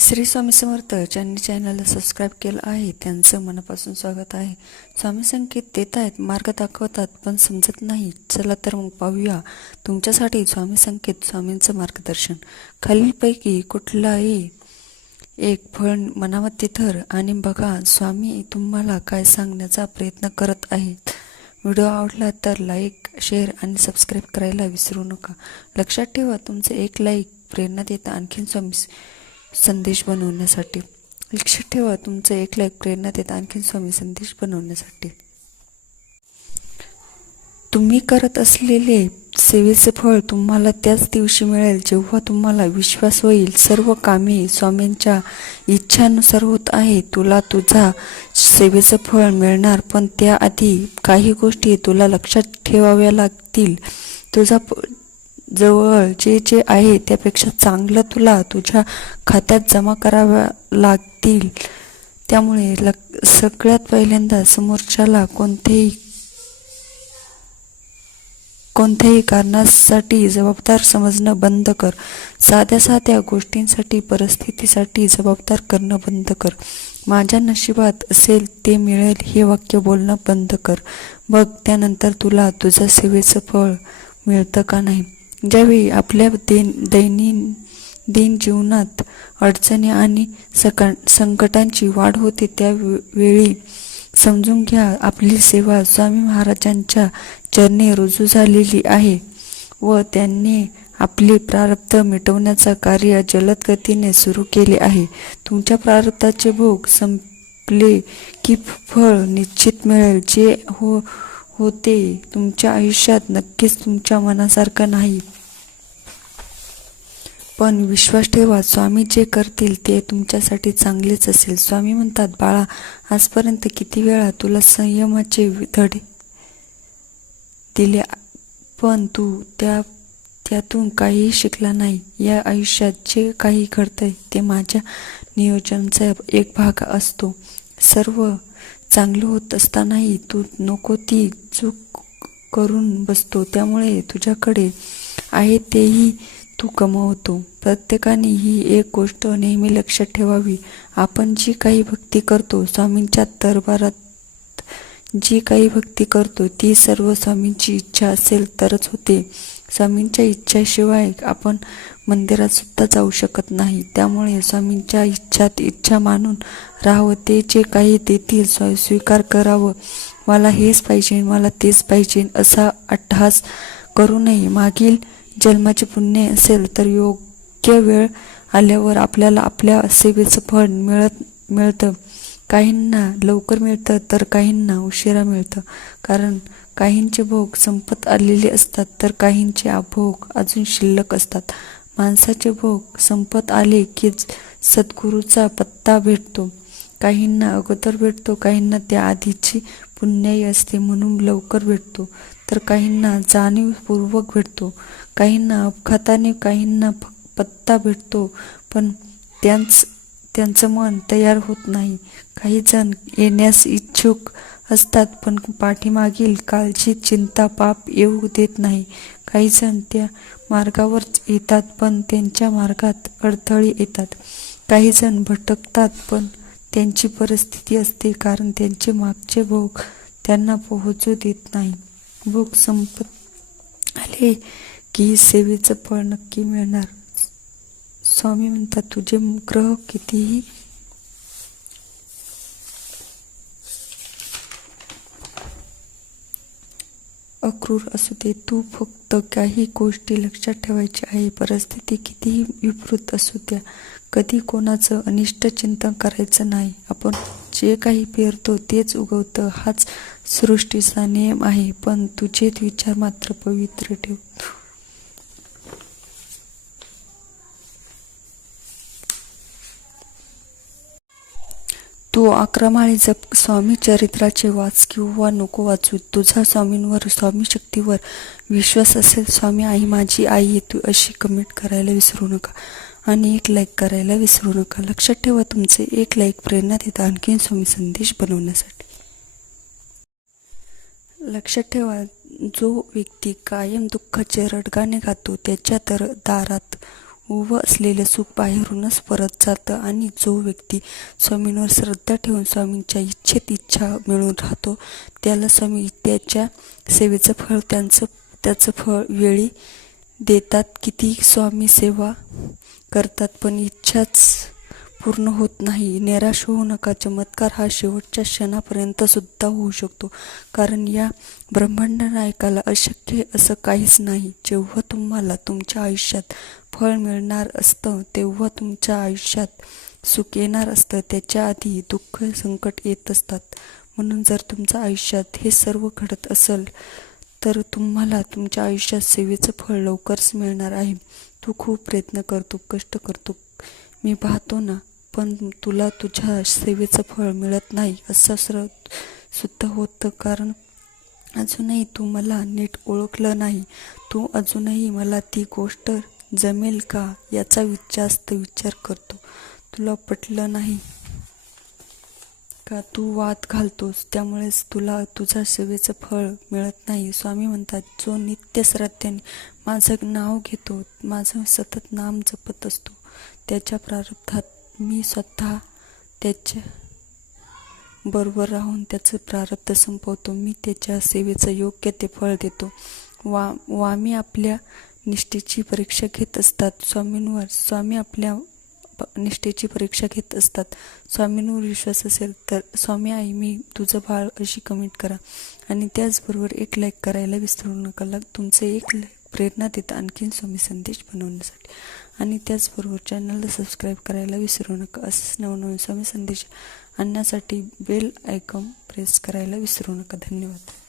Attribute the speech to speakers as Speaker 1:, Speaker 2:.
Speaker 1: श्री स्वामी समर्थ ज्यांनी चॅनलला सबस्क्राईब केलं आहे त्यांचं मनापासून स्वागत आहे. स्वामी संकेत देत आहेत मार्ग दाखवतात पण समजत नाही. चला तर मग पाहूया तुमच्यासाठी स्वामी संकेत स्वामींचं मार्गदर्शन. खालीलपैकी कुठलाही एक फळ मनामध्ये धर आणि बघा स्वामी तुम्हाला काय सांगण्याचा प्रयत्न करत आहेत. व्हिडिओ आवडला तर लाईक शेअर आणि सबस्क्राईब करायला विसरू नका. लक्षात ठेवा तुमचं एक लाईक प्रेरणा देतं आणखीन स्वामी संदेश बनवण्यासाठी. लक्षात ठेवा तुमचं एक लाईक प्रेरणा देत आणखीन स्वामी संदेश बनवण्यासाठी. तुम्ही करत असलेले सेवेचे फळ तुम्हाला त्याच दिवशी मिळेल जेव्हा तुम्हाला विश्वास होईल. सर्व कामे स्वामींच्या इच्छानुसार होत आहे. तुला तुझा सेवेचं फळ मिळणार पण त्याआधी काही गोष्टी तुला लक्षात ठेवाव्या लागतील. तुझा जवळ जे जे आहे त्यापेक्षा चांगलं तुला तुझ्या खात्यात जमा कराव्या लागतील. त्यामुळे लक सगळ्यात पहिल्यांदा समोरच्याला कोणतेही कोणत्याही कारणासाठी जबाबदार समजणं बंद कर. साध्या साध्या गोष्टींसाठी परिस्थितीसाठी जबाबदार करणं बंद कर. माझ्या नशिबात असेल ते मिळेल हे वाक्य बोलणं बंद कर. बघ त्यानंतर तुला तुझ्या सेवेचं फळ मिळतं का नाही? ज्यावेळी आपल्या दैन दिन जीवनात अडचणी आणि सका संकटांची वाढ होते त्यावेळी समजून घ्या आपली सेवा स्वामी महाराजांच्या चरणी रुजू झालेली आहे व त्यांनी आपले प्रारब्ध मिटवण्याचं कार्य जलद गतीने सुरू केले आहे. तुमच्या प्रारब्धाचे भोग संपले की फळ निश्चित मिळेल. जे हो होते. तुमच्या आयुष्यात नक्कीच तुमच्या मनासारखं नाही. पण विश्वास ठेवा स्वामी जे करतील ते तुमच्यासाठी चांगलेच असेल. स्वामी म्हणतात बाळा आजपर्यंत किती वेळा तुला संयमाचे धडे दिले पण तू त्या त्यातून काहीही शिकला नाही. या आयुष्यात जे काही घडतंय ते माझ्या नियोजनाचा एक भाग असतो. सर्व चांगलं होत असतानाही तू नको ती चूक करून बसतो. त्यामुळे तुझ्याकडे आहे तेही तू कमवतो. प्रत्येकाने ही एक गोष्ट नेहमी लक्षात ठेवावी. आपण जी काही भक्ती करतो स्वामींच्या दरबारात जी काही भक्ती करतो ती सर्व स्वामींची इच्छा असेल तरच होते. स्वामींच्या इच्छाशिवाय आपण मंदिरात सुद्धा जाऊ शकत नाही. त्यामुळे स्वामींच्या इच्छात इच्छा मानून राहावं ते जे काही देतील स्व स्वीकार करावं. मला हेच पाहिजे मला तेच पाहिजे असा अट्टहास करू नये. मागील जन्माचे पुण्य असेल तर योग्य वेळ आल्यावर आपल्याला आपल्या सेवेचं फळ मिळत मिळतं. काहींना लवकर मिळतं तर काहींना उशिरा मिळतं. कारण काहींचे भोग संपत आलेले असतात तर काहींचे अभोग अजून शिल्लक असतात. माणसाचे भोग संपत आले की सद्गुरूचा पत्ता भेटतो. काहींना अगोदर भेटतो काहींना त्या आधीची पुण्याई असते म्हणून लवकर भेटतो तर काहींना जाणीवपूर्वक भेटतो. काहींना अपघाताने काहींना पत्ता भेटतो पण त्यांच त्यांचं मन तयार होत नाही. काही जण येण्यास इच्छुक असतात पण पाठीमागील काळजी चिंता पाप येऊ देत नाही. काही जण त्या मार्गावर येतात पण त्यांच्या मार्गात अडथळे येतात. काही जण भटकतात पण त्यांची परिस्थिती असते कारण त्यांचे मागचे भोग त्यांना पोहोचू देत नाही. भोग संपत आले की सेवेचं फळ नक्की मिळणार. स्वामी म्हणतात तुझे ग्रह कितीही अक्रूर असू दे तू फक्त काही गोष्टी लक्षात ठेवायची आहे. परिस्थिती कितीही विपरीत असू द्या. कधी कोणाचं अनिष्ट चिंतन करायचं नाही. आपण जे काही पेरतो तेच उगवतं. हाच सृष्टीचा नियम आहे. पण तुझे विचार मात्र पवित्र ठेव तू अक्रमाळी जप. स्वामी चरित्राचे वाच किंवा नको वाचू. तुझा स्वामींवर स्वामी शक्तीवर विश्वास असेल स्वामी आई माझी आई येतो तू अशी कमेंट करायला विसरू नका. आणि एक लाईक करायला विसरू नका. लक्षात ठेवा तुमचे एक लाईक प्रेरणा देतात आणखीन स्वामी संदेश बनवण्यासाठी. लक्षात ठेवा जो व्यक्ती कायम दुःखाचे रडगाणे गातो त्याच्या तर दारात उभं असलेलं सुख बाहेरूनच परत जातं आणि जो व्यक्ती स्वामींवर श्रद्धा ठेवून स्वामींच्या इच्छेत इच्छा मिळून राहतो त्याला स्वामी त्याच्या सेवेचं फळ त्यांचं त्याचं फळ वेळी देतात. किती स्वामी सेवा करतात पण इच्छाच पूर्ण होत नाही. निराश होऊ नका. चमत्कार हा शेवटच्या क्षणापर्यंत सुद्धा होऊ शकतो. कारण या ब्रह्मांड नायकाला अशक्य असं काहीच नाही. जेव्हा तुम्हाला तुमच्या आयुष्यात फळ मिळणार असतं तेव्हा तुमच्या आयुष्यात सुख येणार असतं. त्याच्या आधी दुःख संकट येत असतात. म्हणून जर तुमच्या आयुष्यात हे सर्व घडत असेल तर तुम्हाला तुमच्या आयुष्यात सेवेचं फळ लवकरच मिळणार आहे. तू खूप प्रयत्न करतो कष्ट करतो. मी पाहतो ना पण तुला तुझ्या सेवेचं फळ मिळत नाही असं सर सुद्धा होतं. कारण अजूनही तू मला नीट ओळखलं नाही. तू अजूनही मला ती गोष्ट जमेल का याचा वि- जास्त विचार करतो. तुला पटलं नाही का तू वाद घालतोस? त्यामुळेच तुला तुझ्या सेवेचं फळ मिळत नाही. स्वामी म्हणतात जो नित्य श्रद्धेने माझं नाव घेतो माझं सतत नाम जपत असतो त्याच्या प्रारब्धात मी स्वतः त्याच्या बरोबर राहून त्याचं प्रारब्ध संपवतो. मी त्याच्या सेवेचं योग्य ते फळ देतो. वा वामी आपल्या निष्ठेची परीक्षा घेत असतात. स्वामींवर स्वामी आपल्या निष्ठेची परीक्षा घेत असतात. स्वामींवर विश्वास असेल तर स्वामी आई मी तुझं बाळ अशी कमेंट करा. आणि त्याचबरोबर एक लाईक करायला विसरू नका. लाग तुमचं एक लाईक प्रेरणा देतं आणखीन स्वामी संदेश बनवण्यासाठी. आणि त्याचबरोबर चॅनलला सबस्क्राईब करायला विसरू नका. असेच नवनवीन स्वामी संदेश आणण्यासाठी बेल आयकॉन प्रेस करायला विसरू नका. धन्यवाद.